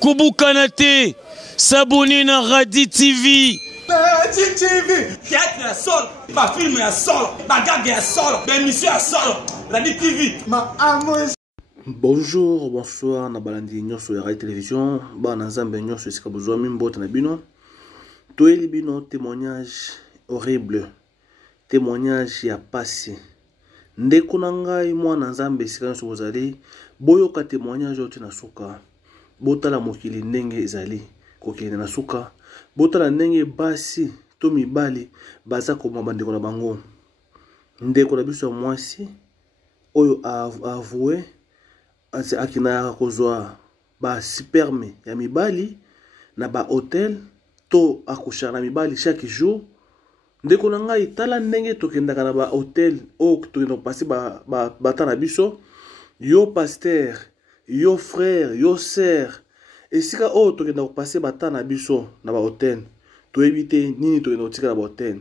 Kubu Kanate, s'abonner na Radi TV. Radi TV, théâtre ya sol, ba film ya sol, ba gag ya sol, ba émission ya sol. Radi TV, ma amour. Bonjour, bonsoir, na balandi nyonso ya Radi Télévision, ba na Nzambe nyonso esika bozwa mimbote na bino. Toyeli bino témoignage horrible, témoignage ya pasi. Ndeko na ngai mwana Nzambe esika nyonso bozali, boyoka témoignage oyo na suka. Botala mokili ndenge ezali kokende na suka. Botala ndenge basi to mibali baza koma bandeko na bango. Ndeko na biso ya mwasi oyo avoué akina kozwa ba sperme ya mibali na ba hotel to akusha na mibali chaque jour. Ndeko na ngai tala ndenge tokendaka na ba hotel o tokenda passer ba tana biso. Yo pasteur, yo frère, yo sœur, esika o tokenda passer ba tana biso na ba hotel. To éviter nini tokenda kotika na ba hotel.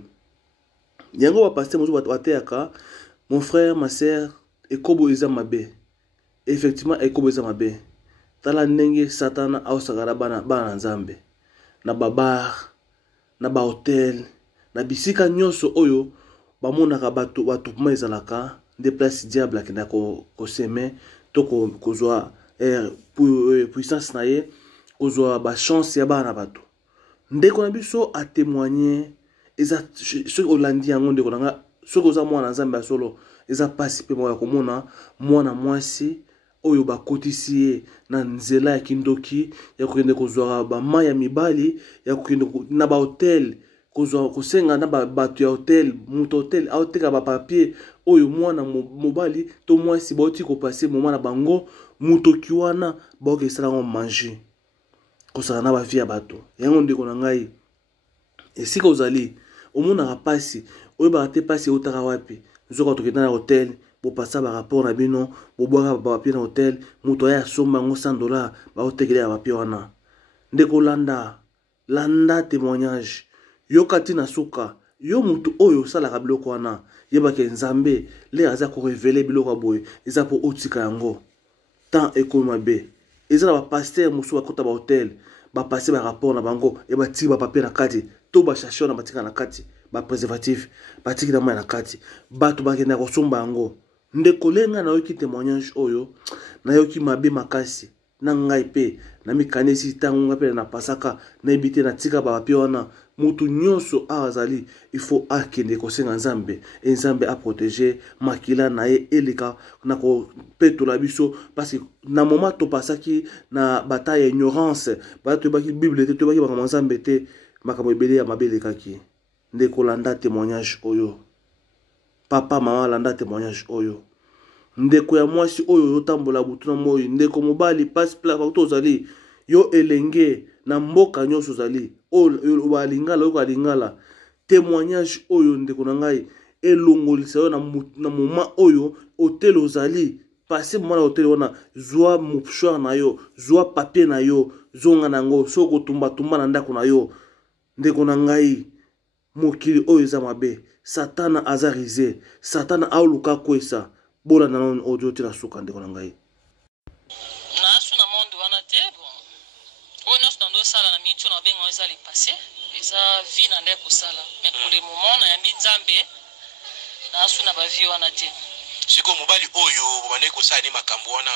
Yango ba pasteur mozo bateyaka mon frère, ma sœur, ekobo eza mabe. Effectivement ekobo eza mabe. Tala ndenge satana ausakara bana Nzambe na babar, na ba hotel, na bisika nyonso oyo bamonaka bato batupuma ezalaka de place diable akenda ko seme to kozwa puissance na ye, kozwa ba chance ya bana bato. Ndeko na biso a témoigner eza ce olandi yango ndeko na nga ce koza mwana Nzambe ya solo eza pasi pe moya komona mwana mwasi oyo bakotisi ye na nzela ya kindoki ya kokende kozwa ba mai ya mibali ya kokende na ba hotel kozwa kosenga na bato ya hotel muto hotel aoteka ba papier oyo mwana mobali to mwasi bauti ko passer moment na bango muto kiwana boke salango manger kosaka na ba vie ya bato. Yango ndeko na ngai esika ozali omona pasi oyo ba te pasi otaka wapi nzoka tokenda na hotel bo passa ba rapport na bino bo boka ba papier na hotel muto ya somba ngo $100 ba otekela ba papier wana. Ndeko landa témoignage yokati na suka yo mutu oyo salaka biloko wana yebake Nzambe le aza ko révéler biloko boye eza po otika yango tant ekoma be eza ba pasteur musu bakota ba hotel ba passer ba rapport na bango e ba ti ba papier na kati to ba chercher na batika na kati ba préservatif ba tiki na mai na kati bato bakenda ko somba yango. Ndeko lenga na yoki témoignage oyo na yoki mabe makasi na ngai pe na mikanisi tango ngape na pasaka na ebite na tika ba papier wana mutu nyonso azali il faut akende kosenga Nzambe et Nzambe a protéger makila na ye elika na ko petola biso parce que na moment to pasaki na bataille ignorance bato baki bible te to baki ba Nzambe te makambo ebele ya mabele kaki. Ndeko landa témoignage oyo papa mama landa témoignage oyo. Ndeko ya mwasi oyo yotambola butu na moyi ndeko mobali passe pla to zali yo elenge na mboka nyonso zali o balingala yo kalingala témoignage oyo ndeko na ngai elongolisa yo na moment oyo hotel ozali passer moment na hotel wana zwa mouchoir na yo zwa papier na yo zonga nango soko tumba na ndako na yo. Ndeko na ngai mokili oyo eza mabe satana azarize satana auluka kwesa bola na non audio tira suka ndeko na ngai na suna mondo wana te bon oyo nyonso na ndo sala na minute na benga eza le passé eza vie na ndeko sala mais pour le moment na yambi Nzambe na suna ba vie wana te siko mobali oyo bobane ko sala ni makambo wana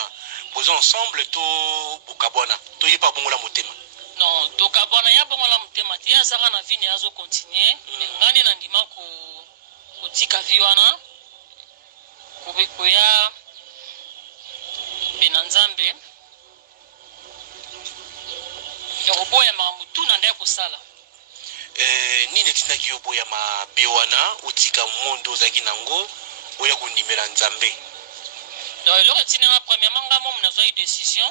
bozo ensemble to bokabwana to yepa bongola motema. Non, to kabwana ya bongola motema te azaka na vie azo continuer ngani na ndima ko tika vie wana koya bena Nzambe ya koboya mamutu na ndeko kosala nini etinaki yoboya mabe wana otika mondo ozaki nango oya kondimela Nzambe. Donc eloko etinanga premièrement nga momu nazwa décision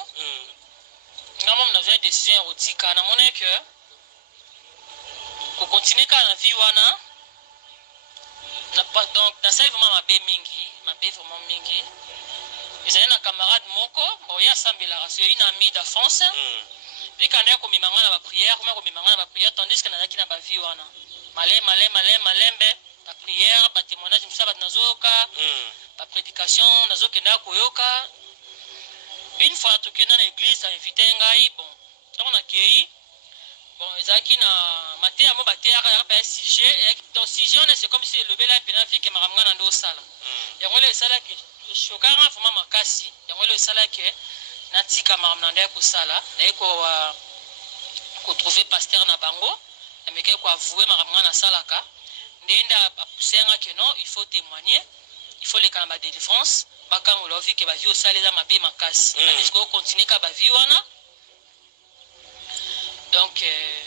nga momu nazwa décision ya kotika namoni ke kokontinue kaka na vie wana donc nasali vraiment mabe vraiment mingi ezali na camarade moko oyo asambelaka soyeli na ami d'enfance vikanda komimanga na baprière komema komimanga na baprière tandis que nazalaki na bavie wana malembe baprière batémoignage mosusu bato nazoyoka baprédication nazokenda koyoka une fois tokenda na église invité ngai bon tant na kei bon ezaki na matéa mo batéa ya pa sujet donc sujet on c'est comme si le bela pena vie que maramanga na ndo sala yango le sala ke shokanga fuma makasi yango le sala ke natika maramanga nda ko sala na ko trouver pasteur na bango ameke ko avouer maramanga na salaka ndenda apusenga que non il faut témoigner il faut les canaba de défense bakango lo vi ke ba vie au sala za mabe makasi est-ce qu'on continue ka ba vie wana donc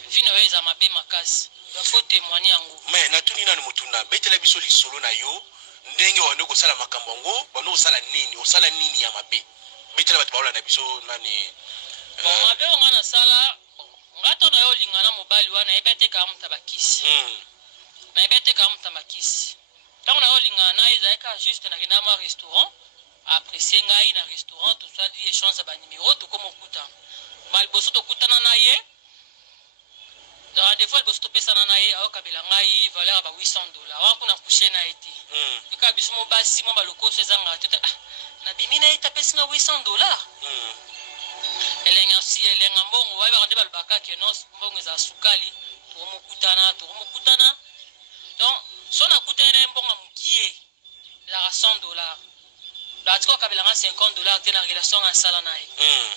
vino eza mabe makasi il faut témoigner yango mais natuni nani mutuna betela biso lisolo na yo ndenge wande ko sala makambo ngo bano osala nini ya mabe betela batu baola na biso nani bon mabe nga na sala ngato na yo lingana mobali wana ebete ka mutabakisi na ebete ka mutabakisi tant na yo lingana ezaka juste na kina ma restaurant apprécier ngai na restaurant tout ça dit échange ba numéro to comme okuta bal boso to kutana na ye des fois boso to pesa na ye au kabela ngai valeur ba $800 wa kuna coucher na été bika bismo basi mo baloko sezanga tete na bimina ita pesa na $800 elenga mbongo wa ba ndeba baka ke no mbongo za sukali to mokutana donc sona kutana mbongo mukie la $100 Batiko kabela $50 te na relation en sala na ye.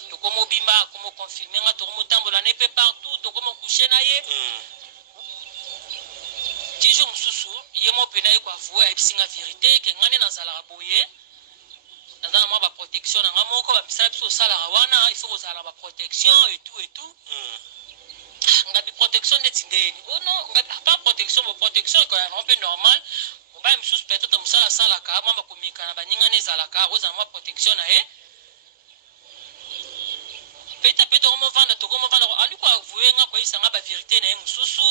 To komo bimba, komo confirmer nga to komo tambola ne pe partout, to komo coucher na ye. Tiju mususu, ye mo pena ye ko avouer a episinga vérité ke ngane na zala boye. Dans moi ba protection nga moko ba bisala biso sala wana, il faut kozala ba protection et tout. Ngabi protection de tindeni. Oh non, ngabi pas protection, bo protection ko un peu normal. Ba msusu peut-être musala sala ka mama komika na baninga ne zala ka oza moi protection na ye. Peut-être on vendre to comme vendre ali ko avouer nga ko isanga ba vérité na ye msusu.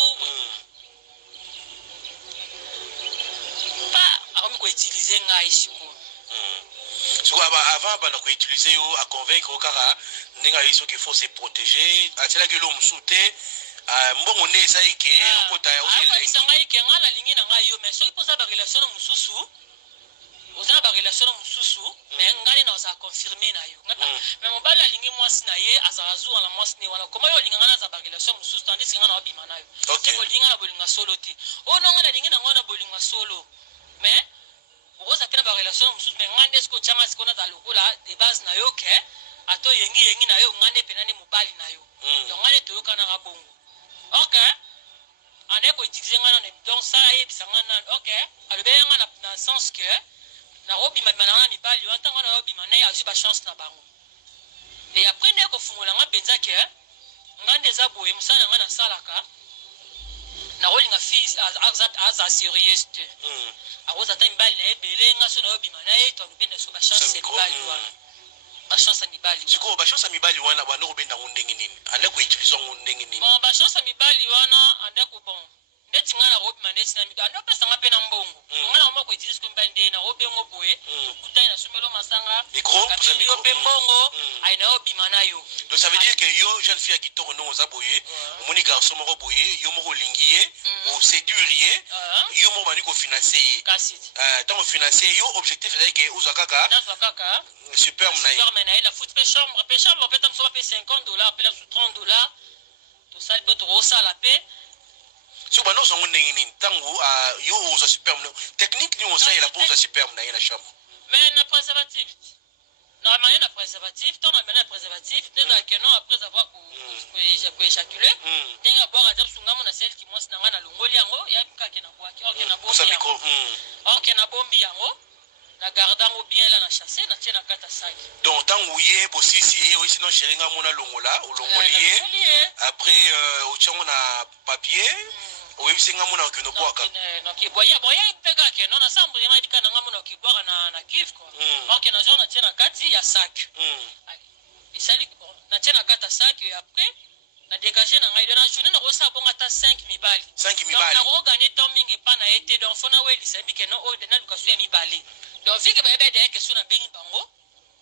Pas akomi ko utiliser nga isiko. Siko avant bana ko utiliser yo a convaincre o kaka ninga iso qu'il faut se protéger atela que lo msute mbongo ne sai ke okota ya osele ngai ke ngala lingi na ngai yo mais so ipoza ba relation mususu oza ba relation mususu mais ngali na oza confirmer na yo mais mobala lingi mwasi na ye azazu na mwasi ne wana koma yo linga ngana za ba relation mususu tandis ngana obima na yo ko linga na bolinga solo ti o no ngana lingi na ngona bolinga solo mais oza kena ba relation mususu mais ngande sko changa sikona za lokola de base na yo ke ato yengi na yo ngande penane mobali na yo donc ngane to yo kana ga bongo. Ok, on est utiliser donc ça y est, ok, alors bien dans le sens que na robi maintenant mi bali entend on a robi maintenant a pas chance na bango. Et après ne ko fungola nga penza ke ngande za boye musana nga na salaka na rolinga fils as a serious te. A roza time bali na ebele nga so na robi maintenant to benda so ba chance ni bali wana. Ba chance mi bali siko ba chance mi bali wana bana ko benda ngundenge nini ale ko utiliser ngundenge nini bon ba chance mi bali wana ande ko bon ndeti ngana robi mandeti na mi ando pesa ngape na mbongo ngana mo ko utiliser ko mbande na robi ngo boye kutai na sumelo masanga kabili yo pe mbongo aina robi manayo donc ça veut dire que yo jeune fille qui toko non za boye moni garçon mo boye yo mo ko lingiye o séduire yo mo bani ko financer tant financer yo objectif c'est que uzakaka super mnaï la foot chambre peut-être ça payer $50 peut-être $30 tout ça peut trop ça la paix so bano zongo ndenge nini tango yo uza super technique ni on sait la pose super mnaï la chambre mais na préservatif normalement na préservatif tant na préservatif déjà que non après avoir éjaculé tenga boire adap sunga mona celle qui moi sinanga na longoli yango ya bikake na boaki ok na bombi yango na gardango bien là na chasser na tiena kata sac donc tango ye bosisi ye aussi non sheringa mona longola olongolier après au tchango na papier oui singa mona kino boaka no ki boya pega ke non ensemble ya madika na ngamona ki boaka na kif quoi ok na zona tiena kati ya sac isali na tiena kata sac et après na dégager na ngai na journée na rosa bonga ta 5 mibali na ro gagner timing et pas na été donc fona we lisabi ke no o de na lukasu ya mibali donc vu que ba ebe de ke suna bengi bango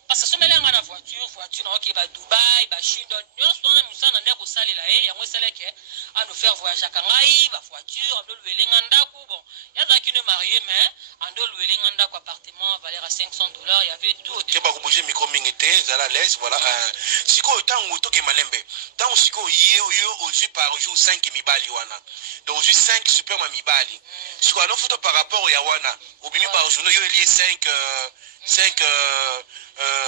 parce que somela nga na voiture na oke ba Dubai ba Chine donc nyonso na musana ndeko salela yango seleke à nous faire voyager kangai ba voiture ando luelenga ndako bon yaza ki ne marié mais ando luelenga ndako appartement valeur à $500 il y avait tout que ba ko bouger micro mingete zala l'aise voilà siko tango to ke malembe tango siko yo au par jour 5 mibali wana donc juste 5 super mibali siko alors photo par rapport ya wana obimi par jour yo lié 5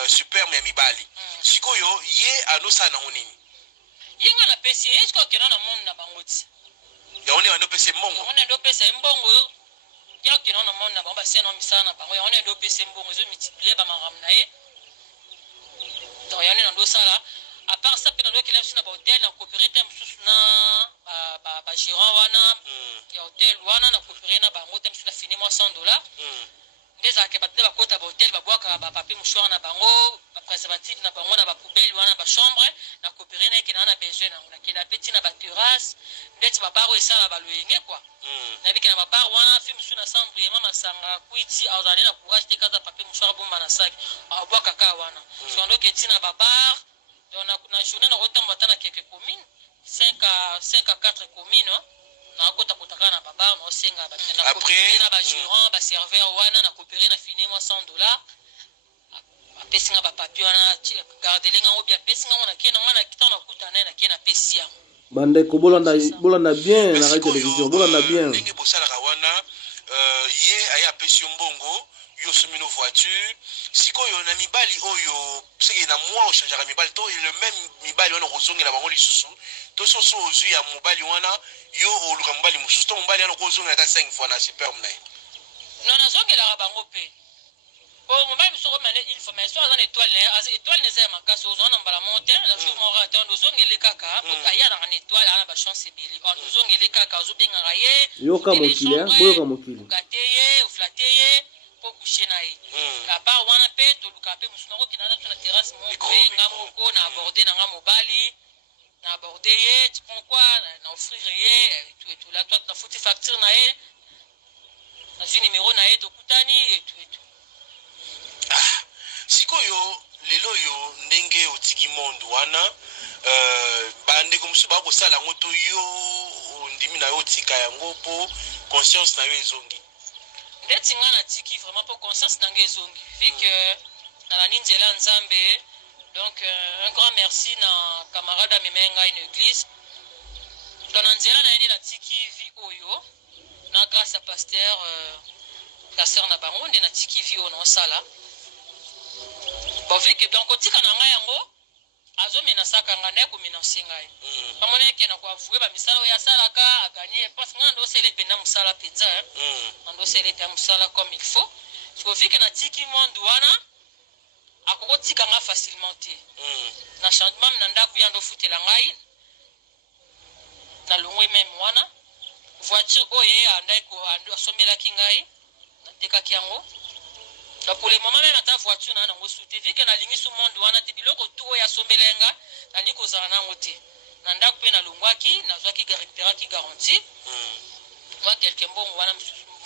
super mibali sikoyo ye anosa na nini yinga na pesi esko kena na monde na bangoti ya one ando pesi mbongo on ndo pesi mbongo ya kena na monde na bango basena misana bango ya on ndo pesi mbongo zo multiplier ba maram na ye donc ya ndo sala à part ça pe ndo kena sina ba hotel na coopérative msusu na ba gérant wana ya hotel wana na coopérer na bango tem sina fini $100 ndeza ke batne ba kota ba hotel ba boaka ba papier mouchoir na bango ba préservatif na bango na ba poubelle wana ba chambre na coopérer na kena na besoin na kena petit na ba terrasse ndeti ba baro esala ba loyenge quoi na biki na ba bar wana film suna chambre mama sanga kuiti azane na courage te kaza papier mouchoir bomba na sac a boaka ka wana so ndo ke tina ba bar donc na journée na rotamba tana quelques communes 5 à 4 communes na na baba na osenga ba na après na ba gérant ba serveur wana na coopérer na fini $100 apesinga ba papier wana garder lenga obi apesinga wana kena ngana kitana kutana na kena pesia bande ko bolanda bien na radio télévision bolanda bien ndenge bosala wana ye aya pesio mbongo yo somino voiture sikoyo na mibali oyo seke na moi o changer mibali to le même mibali wana kozongela bango lisusu to soso ozu ya mobali wana yo oluka mobali mususu to mobali wana kozongela ta 5 fois na super mnaye non nazongela bango pe o mobali mususu ko mane il faut mais so azana étoile ne zema kaso ozona mbala monte na jour mora to ndozongele kaka ko kaya na étoile ana ba chance bili on ndozongele kaka ozobenga raye yo ka mokili boyo ka mokili gateye oflateye pour coucher na ye à part wana pe to luka pe mususu ko kinana na terrasse mo nga moko na aborder na nga mobali na aborder ye tu prends quoi na offrir ye et tout là toi ta foutu facture na ye na ji numéro na ye to kutani et tout sikoyo lelo yo ndenge otiki monde wana bande comme ça ba ko sala ngoto yo ndimi na yo tika yango po conscience na yo ezongi ndeti nga na tiki vraiment pour conscience na ngezongi vu que na la ninjela nzambe donc un grand merci na camarade amemenga une église dans nzela na yeni na tiki vi oyo na grâce à pasteur na bango nde na tiki vi oyo na sala bon vu que donc otika na nga yango azomena saka nga ndeko minanse ngai pamona ke na kwa vuwe ba misala ya salaka aganye parce que ndo sele penda musala penza ndo sele penda musala comme il faut so vu que na tiki monde wana akoko tika nga facilement te na changement na ndako ya ndo futela ngai na longwe même wana voiture oye andai ko ando asomela kingai na teka kiango. Donc pour le moment même ta voiture na ngo souté vu que na lingi su monde wana te biloko tout ya sombelenga na niko zana na ngote na ndako pe na longwaki na zwaki garantera ki garantie moi quelqu'un bon wana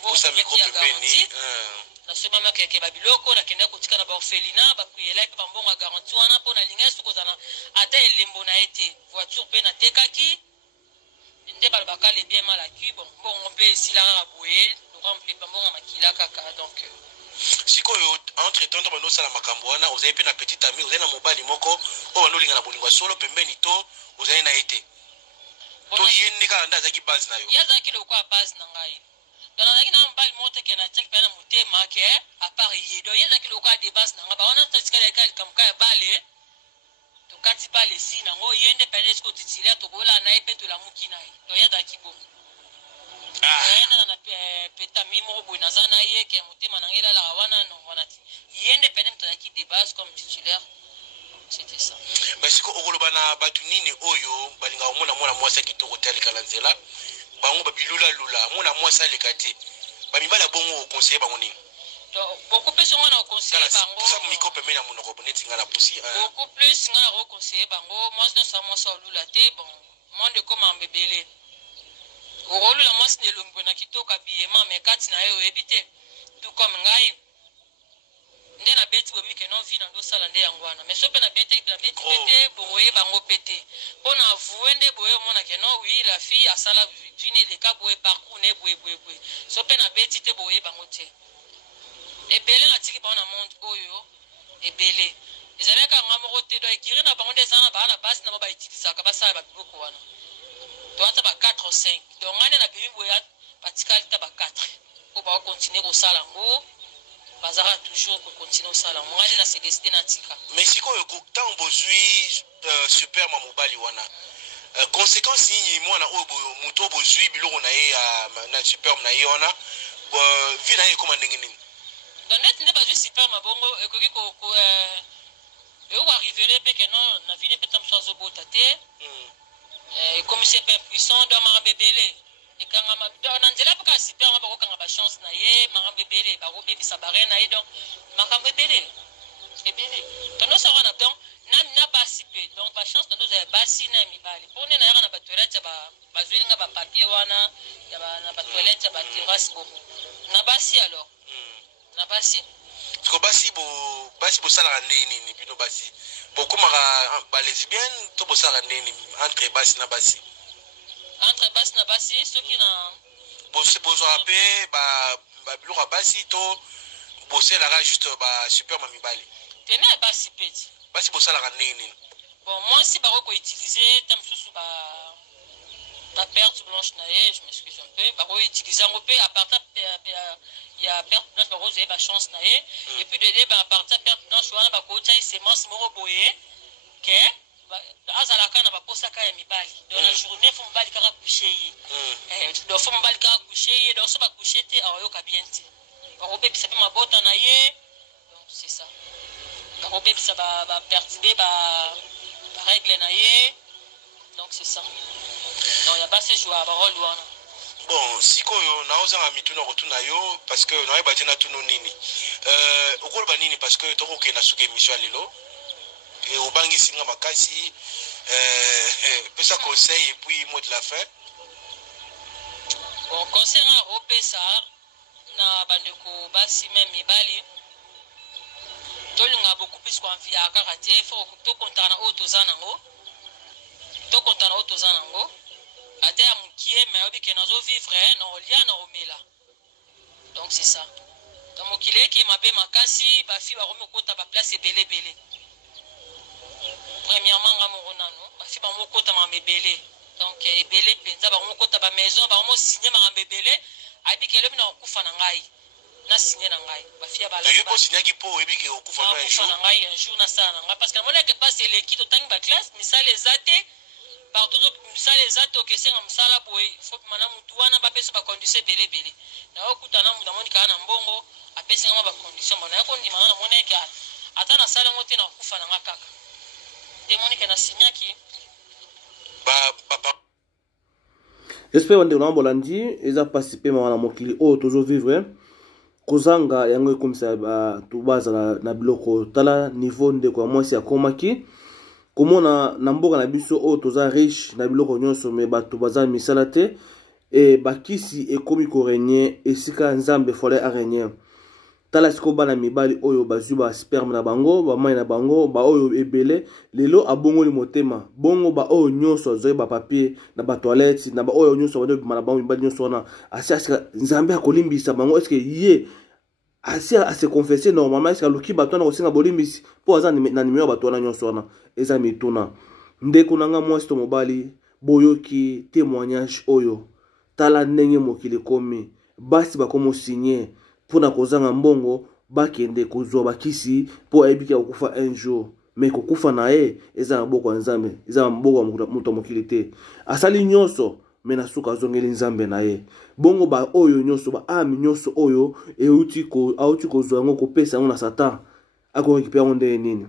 pour ça micro pepeni na sema maka ke babiloko na kenda kotika na ba orphelina ba kuyela pe mbonga garantie wana po na lingi su ko zana ata elembo na ete voiture pe na tekaki nde balbaka le bien malaki bon on peut si la raboyer on peut pas mbonga makila kaka donc sikoyo entre temps bano sala makambo wana ozaye pe na petite amie ozaye na mobali moko o bano linga na bolingo solo pembeni to ozaye na ete to yende kala ndaza ki base na yo yaza ki lo kwa base na ngai donc na na mobali moto ke na check pe na mutema ke à part yedo yaza ki lo kwa de base na nga ba wana tsika ya kali kamka ya bale to kati bale si na ngo yende pe esko titile to bola na epe to la mukina to yaza ki bon na peta mimo buna zana ye ke mutema na ngela la wana no wana yende penem to ki de base comme titulaire c'était ça mais siko okoloba na batu nini oyo balinga omona mwana mwasa kitoko tali kala nzela bango babilula lula mwana mwasa lekati bamibala bongo conseiller bango nini donc beaucoup plus on a conseiller bango ça miko pemena monoko boneti ngala pusi beaucoup plus ngala ro conseiller bango moi non ça moi ça lula te bon monde comme ambebele Orolu la mwasi nelongo na kitoka biyema me kati na yo ebite tout comme ngai nde na beti bomi ke non vi na ndo sala nde yangwana mais so pe na beti pété boye bango pété pona avouer nde boye mona ke non oui la fille a sala vine le cas boye parcours ne boye so pe na beti te boye bango te ebele na tiki ba na monde oyo ebele ezalaka ngamoko te do ekiri na bango des ana ba na basi na ba utiliser ka basala ba biboko wana to ata ba 4 ou 5 donc ngane na bibi boya patikali ta ba 4 o ba continuer ko sala ngo bazara toujours ko continuer ko sala ngane na se décider na tika mais sikoyo ko tant bozui super mamobali wana conséquence ni mwana o muto bozui biloko na ye na super na ye wana vi na ye koma ndenge nini donc net ne ba juste super mabongo ekoki ko on va arriver que non na vie peut être sans obota te comme c'est pas puissant dans ma bébélé et quand on andela pas super ma ba ko chance na ye ma bébélé ba ko bébé sabare na ye donc ma bébélé ebélé tono ça wana donc na basi pe donc ba chance tono za basi na mibali pone na yana ba toilette ba zwelinga ba papier wana ya ba na ba toilette ba terrasse bobo na basi alors na basi parce que basi bo sala ndeni ni bino basi bo kuma ba lesbienne to bo sala ndeni entre basi na basi ce qui na bo se bo zo ape ba biloko basi to bo sala ga juste ba super mamibali tena basi peti basi bo sala ndeni bon moi si ba ko utiliser tam susu la perte blanche na ye je m'excuse un peu ba ko utiliser ngo pe à partir il y a perte blanche ba rose ba chance na ye et puis de ba à partir perte blanche wana ba ko tia semence moko boye ke azala kana ba posaka ya mibali dans la journée faut mibali kaka coucher yi donc faut mibali kaka coucher yi donc so ba coucher te ayo ka bien ti ba ko bebisa pe mabota na ye donc c'est ça ba ko bebisa ba perturber ba règle na ye donc c'est ça donc ya base jouer ba rôle wana bon sikoyo naozanga mituna kotuna yo parce que na yeba tina tunu nini okoloba nini parce que toko ke na suke mission lelo et obangi singa makasi pesa conseil et puis mot de la fin bon conseil na opesa na bandeko basi même mibali tolinga beaucoup plus confier kaka te faut to kontana otozana ngo ate ya mukie mais obi ke nazo vivre na olia na omela donc c'est ça donc mokile ki mabe makasi ba fi ba romi kota ba place belé premièrement nga mo nanu ba fi ba mo kota ma mebele donc ebele penza ba mo kota ba maison ba mo signer ma mebele abi ke lobi na okufa na ngai na signer na ngai ba fi ba la yo ko signer ki po ebi ke okufa na un jour na sana nga parce que mon que passe l'équipe tangi ba classe misale ezate partout ça les atos que c'est comme ça là pour faut mana mutu wana ba pesa ba condition belé na okutana mu na monika na mbongo apesa ngama ba condition bona yako ndi mana mona ke ata na sala ngote na kufa na ngakaka de monika na sinyaki ba j'espère on na bolandi eza participer na mokili o toujours vivre kozanga yango comme ça to baza na biloko tala niveau ndeko mwasi akomaki komona na mboka na biso o toza riche na biloko nyonso me bato baza misala te e bakisi ekomi korenye esika nzambe fole arenye tala siko bana mibali oyo bazwi ba sperme na bango ba mai na bango ba oyo ebele lelo abongoli motema bongo ba oyo nyonso zoye ba papier na ba toilette na ba oyo nyonso bado na bango mibali nyonso na asika nzambe akolimbisa bango est-ce que ye à se confesser normalement est-ce que luki bato na kosinga bolimbisi po aza na nimero bato na nyonso na eza mituna ndeko nanga mwasi to mobali boyoki témoignage oyo tala ndenge mokili komi basi bakomo signer pona kozanga mbongo bakende kozwa bakisi po ayebiki kokufa un jour mais kokufa na ye eza na boko ya nzambe eza na boko ya moto mokili te asali nyonso me na suka azongeli nzambe na ye bongo ba oyo nyonso ba ami nyonso oyo auti kozwa yango kopesa yango na satan akorekipera yango ndenge nini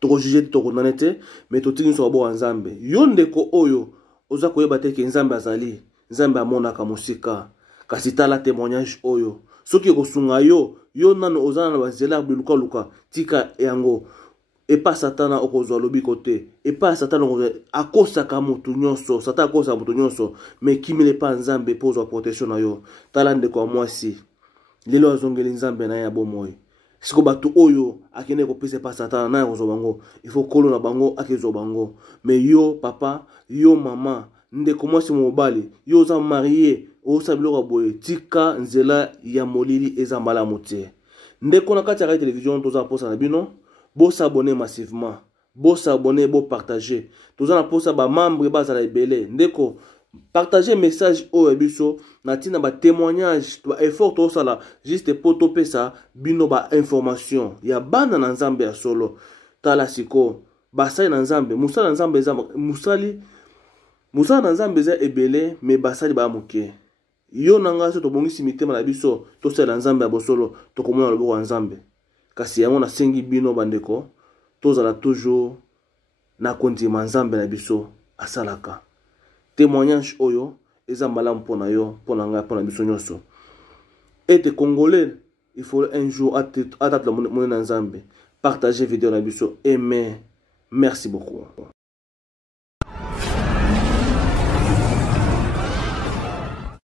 tokojuge te tokondane te me totiki nyonso babo ya nzambe yo ndeko oyo oza koyeba te ke nzambe azali nzambe amonaka mosika kasi tala témoignage oyo soki ekosunga yo nano oza na banzela bilukaluka tika yango epa satana okozwa lobiko te epa satana akosaka mutu nyonso satana akosaka mutu nyonso me kimile pa nzambe pozwa protection na yo tala ndeko ya mwasi lelo azongeli nzambe na ya bomoi siko bato oyo akende kopesa pa satana na ko bango il faut kolo na bango akezo bango mais yo papa yo mama nde komwasi mobali yo za marié o sabilo boye tika nzela ya molili eza malamu te nde kona kati ya télévision toza posa na bino bo s'abonner massivement bo s'abonner bo partager toza na posa ba membre bazala ebele ndeko partager message au biso na tina ba témoignage ba effort to sala juste pour to pesa bino ba information ya bana na nzambe ya solo tala siko basali na nzambe musala na nzambe za musala na nzambe za ebele me basali ba moke yo nanga so to bongisi mitema na biso to sala na nzambe ya bosolo to komona loboko ya nzambe kasi yango na sengi bino bandeko tozala toujours na kondima nzambe na biso asalaka témoignage oyo eza malamu mpona yo mpona ngai mpona biso nyonso ete congolais il faut un jour atata monene na nzambe partager vidéo na biso aimer merci beaucoup.